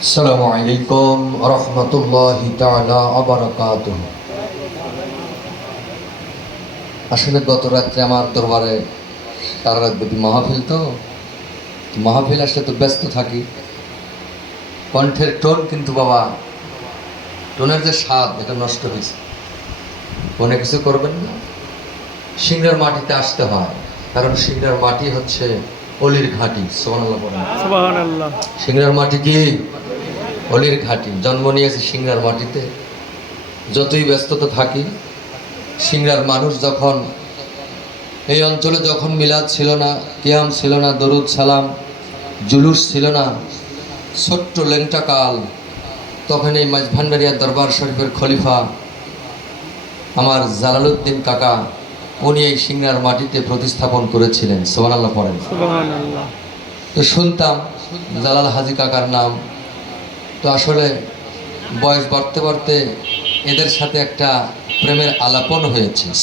السلام عليكم ورحمة الله تعالى وبركاته আসলে গত রাত্রে আমার দরবারে সারা রাত ব্যাপী মাহফিল তো মাহফিল আসলে তো ব্যস্ত থাকি কণ্ঠের টোন কিন্তু বাবা টোনের যে স্বাদ এটা নষ্ট হয়েছে মনে কিছু করবেন না সিংড়ার মাটিতে আসতে হয় কারণ সিংড়ার মাটি হচ্ছে অলির ঘাঁটি সোমানাল্লাহ বলেন সুবহানাল্লাহ সিংড়ার মাটি কি অলির ঘাঁটি জন্ম নিয়েছে সিংড়ার মাটিতে। যতই ব্যস্ততা থাকি সিংড়ার মানুষ যখন এই অঞ্চলে যখন মিলাদ ছিল না কিয়াম ছিল না দরুদ সালাম জুলুস ছিল না ছোট্ট লেংটা কাল তখন এই মাঝভান্ডারিয়া দরবার শরীফের খলিফা আমার জালালউদ্দিন কাকা উনি এই সিংড়ার মাটিতে প্রতিস্থাপন করেছিলেন। সোমানাল্লাহ পড়েন। তো শুনতাম জালাল হাজি কাকার নাম তো আসলে বয়স বাড়তে বাড়তে এদের সাথে একটা প্রেমের আলাপন হয়েছে।